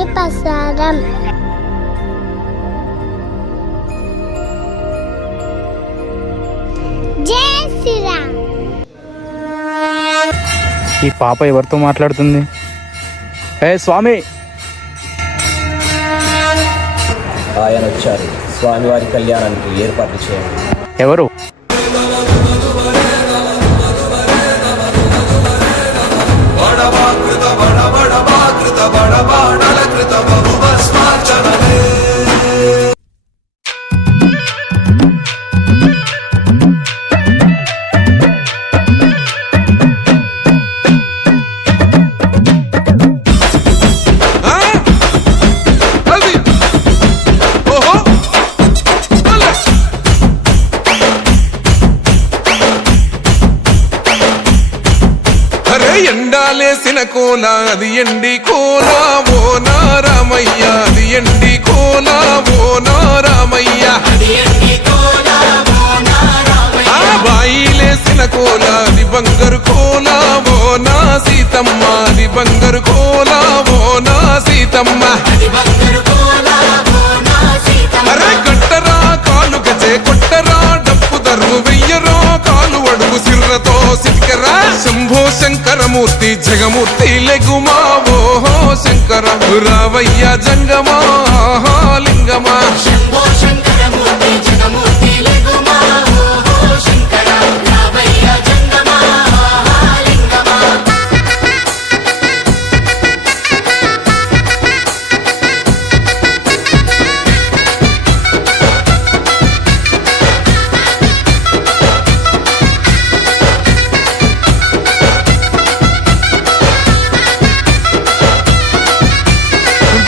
స్వామి ప్రసాదం. జై శ్రీరామ్. ఈ పాప ఎవరితో మాట్లాడుతుంది? ఏ స్వామి, ఆయన వచ్చారు. స్వామివారి కళ్యాణానికి ఏర్పాట్లు చేయండి. ఎవరు? ఎండాలేసిన కోల అది ఎండి కోల ఓ నారామయ్య, అది ఎండి కోల ఓ నారామయ్య. బాయిలేసిన కోల అది బంగారు కోల ఓ నా సీతమ్మ, అది బంగారు కోల ఓ నా సీతమ్మ. అరే కట్టరా కాలు గజే కొట్టరా డప్పు దరు వెయ్యరో కాలు అడుగు సిర్రతో సిటికరా. శంభో శంకరమూర్తి జగమూర్తి లెగుమా ఓహో శంకర రావయ్య జంగమా లింగమా.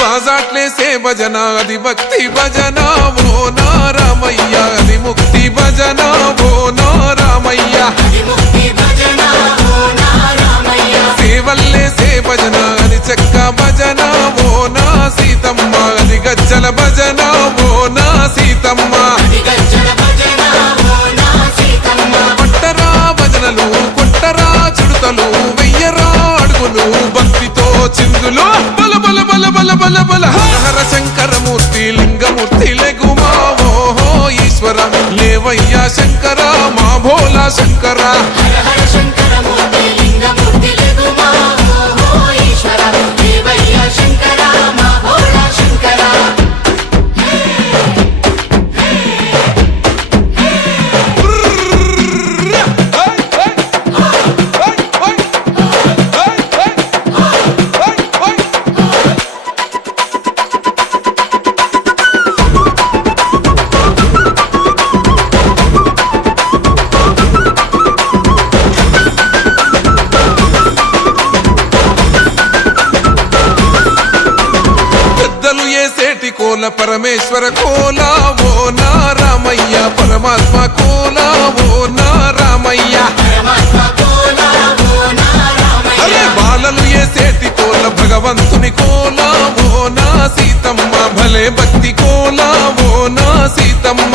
బాజాట్లేసే భజన అది భక్తి భజన ఓ నారామయ్య, అది ముక్తి భజన ఓ నారామయ్య. సేవల్లేసే భజన అది చెక్క భజన ఓ నా సీతమ్మ, అది గజ్జల భజన ఓ నా సీతమ్మ. పట్టరా భజనలు కొట్టరా చుడుతలు వెయ్యరా అడుగులు భక్తితో చిందులు. బల బల బల బల బల బల హర హర శంకరమూర్తి లింగమూర్తి లెగుమా ఓహో ఈశ్వర లేవయ్య శంకర మా భోలా శంకర. కోల పరమేశ్వర కోల ఓ నారామయ్య, పరమాత్మ కోల ఓ నారామయ్య. అరే బాలలు ఏసేటి కోల భగవంతుని కోల ఓ నా సీతమ్మ, భలే భక్తి కోల ఓ నా సీతమ్మ.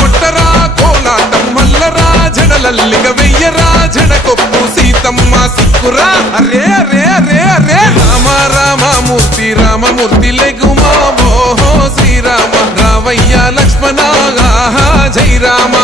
కొట్టరా కోలాటం మల్లరా జడలల్లిగ వెయ్యరా జడకొప్పు సీతమ్మ సిక్కురా. అరే అరే అరే అరే రామ రామమూర్తి రామమూర్తి లెగుమా ఓహో శ్రీరామ రావయ్య లక్ష్మణ జై రామ.